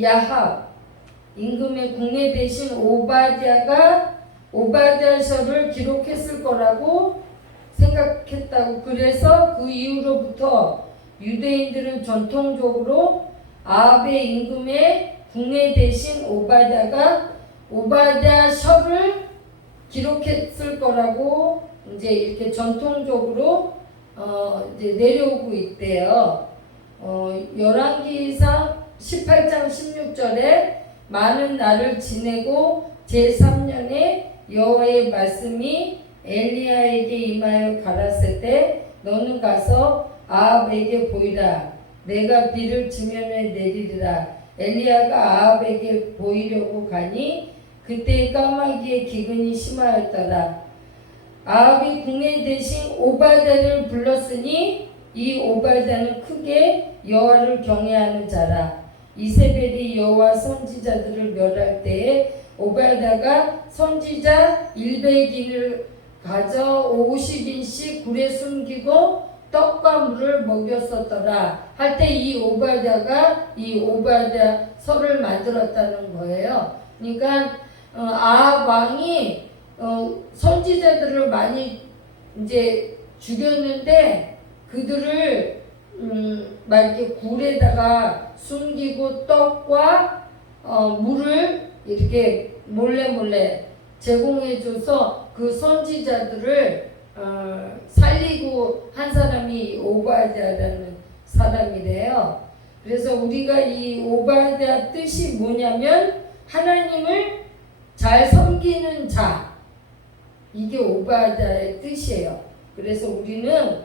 야합 임금의 국내 대신 오바댜서를 기록했을 거라고 생각했다고. 그래서 그 이후로부터 유대인들은 전통적으로 아합의 임금의 국내 대신 오바댜서를 기록했을 거라고 이제 이렇게 전통적으로 이제 내려오고 있대요. 열왕기상 18장 16절에 많은 날을 지내고 제3년에 여호와의 말씀이 엘리야에게 임하여 가라사대 너는 가서 아합에게 보이라. 내가 비를 지면에 내리리라. 엘리야가 아합에게 보이려고 가니 그때 까마귀의 기근이 심하였더라. 아합이 국내 대신 오바댜를 불렀으니 이 오바댜는 크게 여호와를 경외하는 자라. 이세벨이 여호와 선지자들을 멸할 때에 오바댜가 선지자 100인을 가져 50인씩 굴에 숨기고 떡과 물을 먹였었더라 할 때 이 오바댜가 이 오바댜서를 만들었다는 거예요. 그러니까 아합 왕이 선지자들을 많이 이제 죽였는데 그들을 막 이렇게 굴에다가 숨기고 떡과 물을 이렇게 몰래 제공해줘서 그 선지자들을 살리고 한 사람이 오바댜라는 사람이래요. 그래서 우리가 이 오바댜 뜻이 뭐냐면 하나님을 잘 섬기는 자, 이게 오바댜의 뜻이에요. 그래서 우리는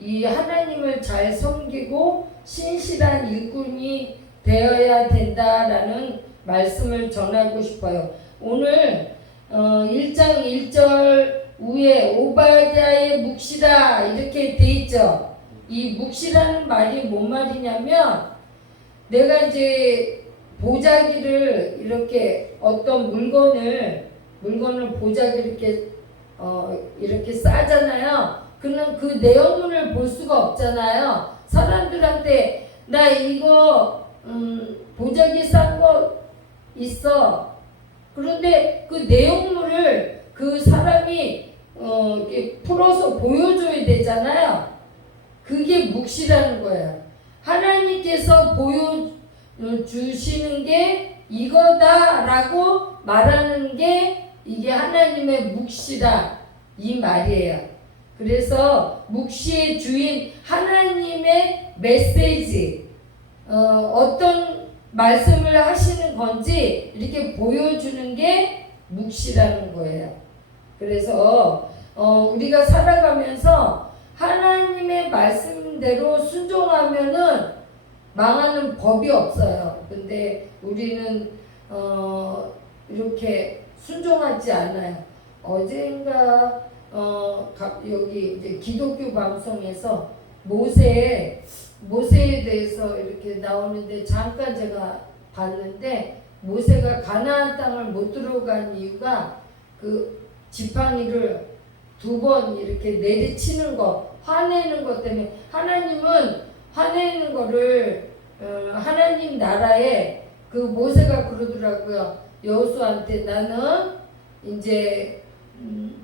이 하나님을 잘 섬기고 신실한 일꾼이 되어야 된다라는 말씀을 전하고 싶어요. 오늘 1장 1절 위에 오바댜의 묵시다 이렇게 돼 있죠. 이 묵시라는 말이 뭔 말이냐면 내가 이제 보자기를 이렇게 어떤 물건을 보자기 이렇게 싸잖아요. 그러면 그 내용물을 볼 수가 없잖아요. 사람들한테 나 이거 보자기 싼 거 있어. 그런데 그 내용물을 그 사람이 이렇게 풀어서 보여줘야 되잖아요. 그게 묵시라는 거예요. 하나님께서 보여주시는 게 이거다라고 말하는 게 이게 하나님의 묵시다 이 말이에요. 그래서 묵시의 주인 하나님의 메시지 어떤 말씀을 하시는 건지 이렇게 보여주는 게 묵시라는 거예요. 그래서 우리가 살아가면서 하나님의 말씀대로 순종하면은 망하는 법이 없어요. 근데 우리는 이렇게 순종하지 않아요. 어젠가 여기 이제 기독교 방송에서 모세에 대해서 이렇게 나오는데 잠깐 제가 봤는데 모세가 가나안 땅을 못 들어간 이유가 그 지팡이를 2번 이렇게 내리치는 거, 화내는 것 때문에. 하나님은 화내는 거를 하나님 나라에 그 모세가 그러더라고요. 여호수아한테 나는 이제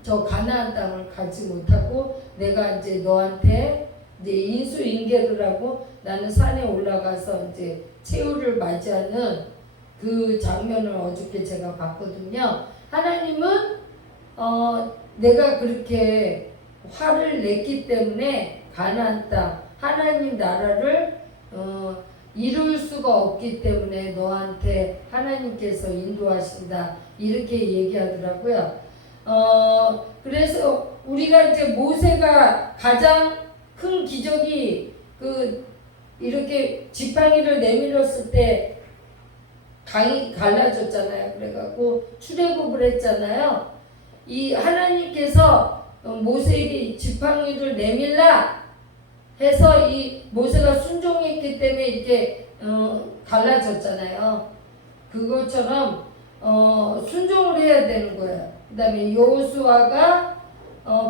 저 가나안 땅을 가지 못하고 내가 이제 너한테 이제 인수인계를 하고 나는 산에 올라가서 이제 최후를 맞이하는 그 장면을 어저께 제가 봤거든요. 하나님은 내가 그렇게 화를 냈기 때문에 가나안 땅 하나님 나라를 이룰 수가 없기 때문에 너한테 하나님께서 인도하신다 이렇게 얘기하더라고요. 그래서 우리가 이제 모세가 가장 큰 기적이 이렇게 지팡이를 내밀었을 때 강이 갈라졌잖아요. 그래갖고 출애굽을 했잖아요. 이 하나님께서 모세에게 지팡이를 내밀라 해서 이 모세가 순종했기 때문에 이렇게 갈라졌잖아요. 그것처럼 순종을 해야 되는 거예요. 그 다음에 여호수아가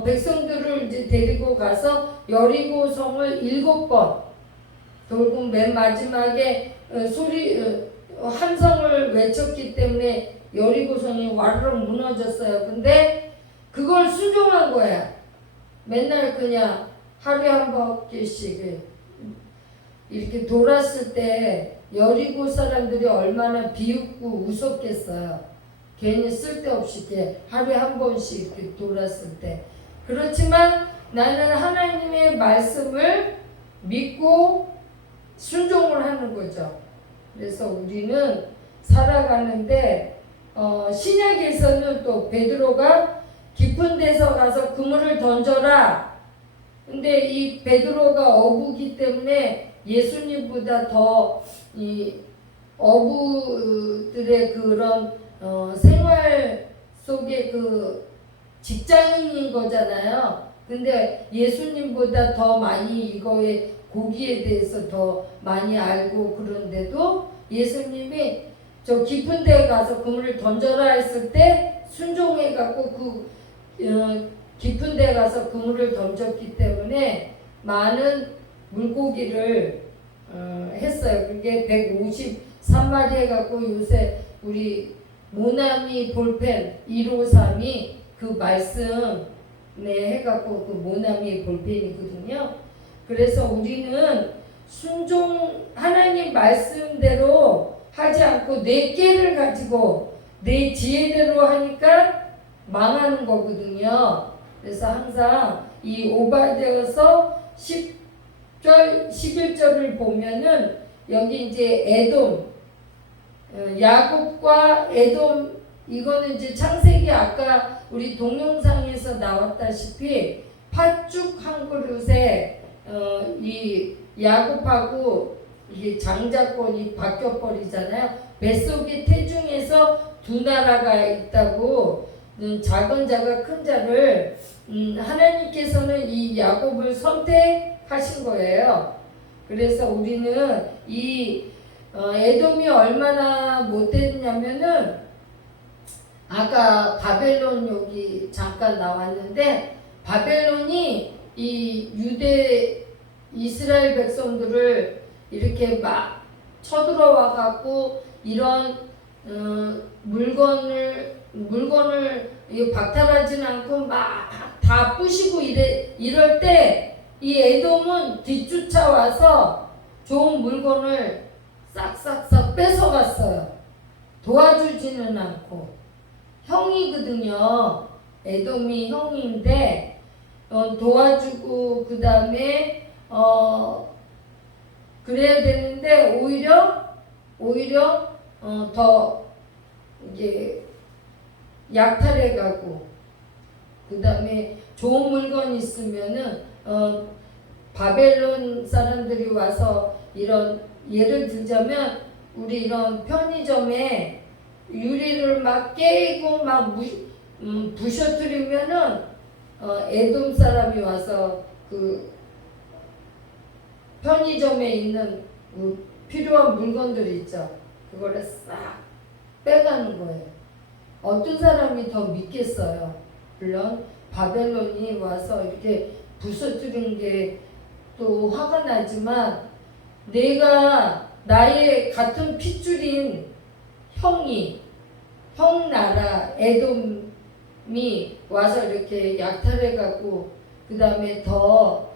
백성들을 이제 데리고 가서 여리고 성을 7번 결국 맨 마지막에 함성을 외쳤기 때문에 여리고성이 와르르 무너졌어요. 근데 그걸 순종한 거야. 맨날 그냥 하루에 한 바퀴씩 이렇게 돌았을 때 여리고 사람들이 얼마나 비웃고 웃었겠어요. 괜히 쓸데없이 이렇게 하루에 한 번씩 이렇게 돌았을 때. 그렇지만 나는 하나님의 말씀을 믿고 순종을 하는 거죠. 그래서 우리는 살아가는데 신약에서는 또 베드로가 깊은 데서 가서 그물을 던져라. 근데 이 베드로가 어부기 때문에 예수님보다 더 이 어부들의 그런 생활 속에 그 직장인인 거잖아요. 근데 예수님보다 더 많이 이거에 고기에 대해서 더 많이 알고 그런데도 예수님이 저 깊은 데 가서 그물을 던져라 했을 때 순종해 갖고 그 깊은 데 가서 그물을 던졌기 때문에 많은 물고기를 했어요. 그게 153마리 해갖고 요새 우리 모나미 볼펜 153이 그 말씀에 해갖고 그 모나미 볼펜이거든요. 그래서 우리는 순종 하나님 말씀대로 하지 않고 내 깨를 가지고 내 지혜대로 하니까 망하는 거거든요. 그래서 항상 이 오바댜서 10절 11절을 보면은 여기 이제 에돔 야곱과 에돔 이거는 이제 창세기 아까 우리 동영상에서 나왔다시피 팥죽 한 그릇에 이 야곱하고 이게 장자권이 바뀌어 버리잖아요. 뱃속의 태중에서 두 나라가 있다고 작은 자가 큰 자를 하나님께서는 이 야곱을 선택하신 거예요. 그래서 우리는 이 에돔이 얼마나 못됐냐면은 아까 바벨론 여기 잠깐 나왔는데 바벨론이 이 유대 이스라엘 백성들을 이렇게 막 쳐들어와 갖고 이런 물건을 박탈하지는 않고 막 다 부시고 이럴 때 이 에돔은 뒤쫓아와서 좋은 물건을 싹싹싹 뺏어갔어요. 도와주지는 않고. 형이거든요. 에돔이 형인데 도와주고 그 다음에 그래야 되는데 오히려 더 이게 약탈해가고 그 다음에 좋은 물건 있으면은 바벨론 사람들이 와서 이런 예를 들자면 우리 이런 편의점에 유리를 막 깨고 막 부셔뜨리면은 에돔 사람이 와서 그 편의점에 있는 필요한 물건들 있죠. 그거를 싹 빼가는 거예요. 어떤 사람이 더 믿겠어요. 물론 바벨론이 와서 이렇게 부서뜨린 게 또 화가 나지만 내가 나의 같은 핏줄인 형 나라 에돔이 와서 이렇게 약탈해갖고 그 다음에 더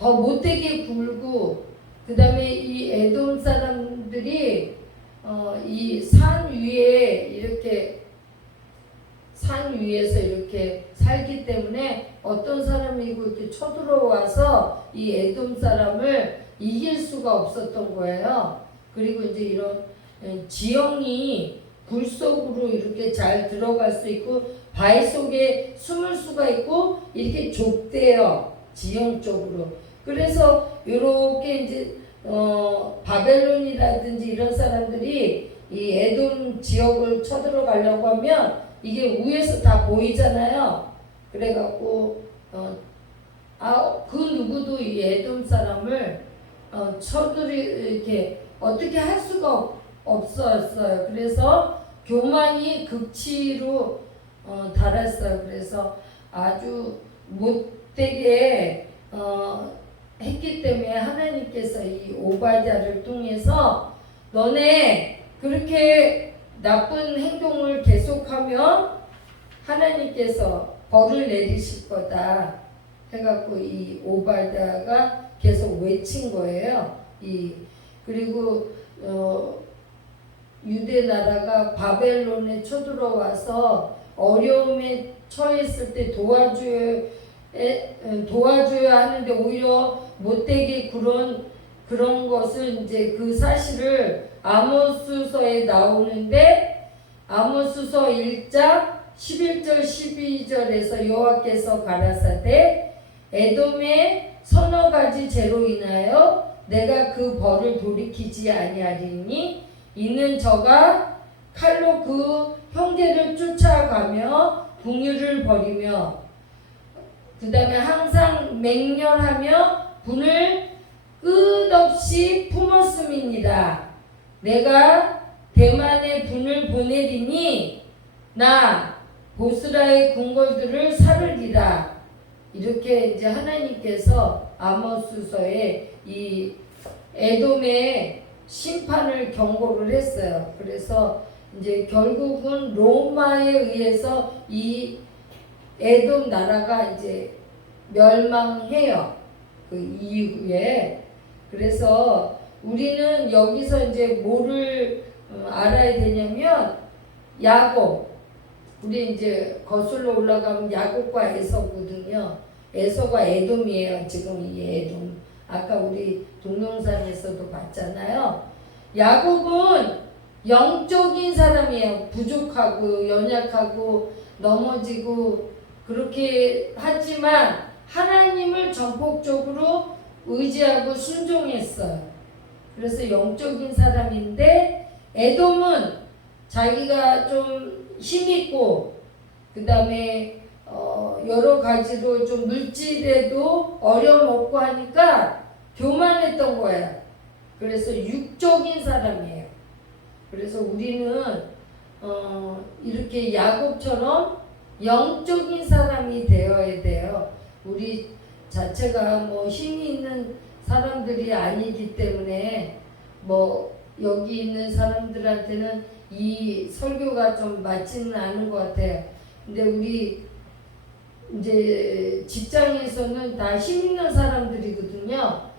못되게 굴고 그 다음에 이 에돔 사람들이 이 산 위에서 이렇게 살기 때문에 어떤 사람이고 이렇게 쳐들어와서 이 에돔 사람을 이길 수가 없었던 거예요. 그리고 이제 이런 지형이 굴 속으로 이렇게 잘 들어갈 수 있고 바위 속에 숨을 수가 있고 이렇게 좁대요. 지형 쪽으로. 그래서 이렇게 이제 바벨론이라든지 이런 사람들이 이 에돔 지역을 쳐들어가려고 하면 이게 위에서 다 보이잖아요. 그래갖고 그 누구도 이 에돔 사람을 이렇게 어떻게 할 수가 없었어요. 그래서 교만이 극치로 달았어요. 그래서 아주 못되게 했기 때문에 하나님께서 이 오바댜를 통해서 너네 그렇게 나쁜 행동을 계속하면 하나님께서 벌을 내리실 거다 해갖고 이 오바댜가 계속 외친 거예요. 그리고 유대 나라가 바벨론에 쳐들어와서 어려움에 처했을 때 도와줘야 하는데 오히려 못되게 그런 것을 이제 그 사실을 아모스서에 나오는데 아모스서 1장 11절 12절에서 여호와께서 가라사대 에돔의 서너 가지 죄로 인하여 내가 그 벌을 돌이키지 아니하리니 이는 저가 칼로 그 형제를 쫓아가며 궁유를 벌이며 그 다음에 항상 맹렬하며 분을 끝없이 품었음이니라. 내가 대만에 분을 보내리니 나 보스라의 궁궐들을 사르리라. 이렇게 이제 하나님께서 아모스서에 이 에돔의 심판을 경고를 했어요. 그래서 이제 결국은 로마에 의해서 이 에돔 나라가 이제 멸망해요. 그 이후에. 그래서 우리는 여기서 이제 뭐를 알아야 되냐면 야곱. 우리 이제 거슬러 올라가면 야곱과 에서거든요. 에서가 에돔이에요. 지금 이 에돔. 아까 우리 동영상에서도 봤잖아요. 야곱은 영적인 사람이에요. 부족하고 연약하고 넘어지고 그렇게 하지만 하나님을 전폭적으로 의지하고 순종했어요. 그래서 영적인 사람인데 에돔은 자기가 좀 힘있고 그 다음에 여러 가지로 좀 물질에도 어려움 없고 하니까 교만했던 거예요. 그래서 육적인 사람이에요. 그래서 우리는 이렇게 야곱처럼 영적인 사람이 되어야 돼요. 우리 자체가 뭐 힘이 있는 사람들이 아니기 때문에 뭐 여기 있는 사람들한테는 이 설교가 좀 맞지는 않은 것 같아요. 근데 우리 이제 직장에서는 다 힘 있는 사람들이거든요.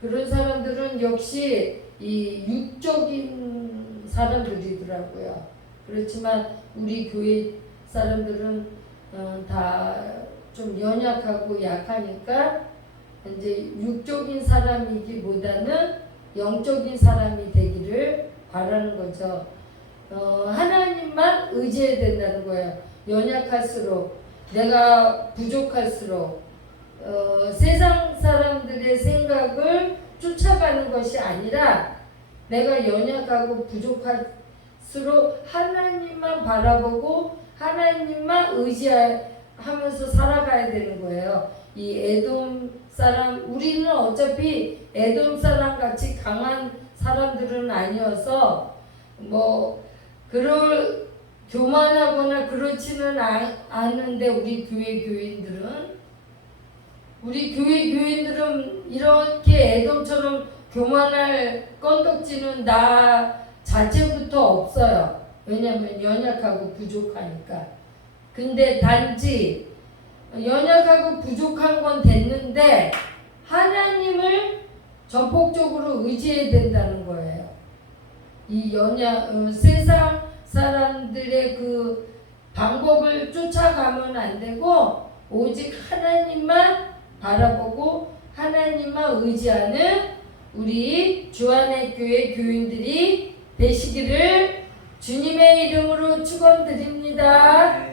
그런 사람들은 역시 이 육적인 사람들이더라고요. 그렇지만 우리 교회 사람들은 다 좀 연약하고 약하니까 이제 육적인 사람이기보다는 영적인 사람이 되기를 바라는 거죠. 하나님만 의지해야 된다는 거예요. 연약할수록 내가 부족할수록 세상 사람들의 생각을 쫓아가는 것이 아니라 내가 연약하고 부족할수록 하나님만 바라보고 하나님만 의지하면서 살아가야 되는 거예요. 이 에돔 사람, 우리는 어차피 에돔 사람 같이 강한 사람들은 아니어서 뭐 그럴 교만하거나 그렇지는 않은데 우리 교회 교인들은 이렇게 에돔처럼 교만할 건덕지는 나 자체부터 없어요. 왜냐하면 연약하고 부족하니까. 근데 단지 연약하고 부족한 건 됐는데 하나님을 전폭적으로 의지해야 된다는 거예요. 이 세상 사람들의 그 방법을 쫓아가면 안 되고 오직 하나님만 바라보고 하나님만 의지하는 우리 주안의 교회 교인들이 되시기를 주님의 이름으로 축원드립니다.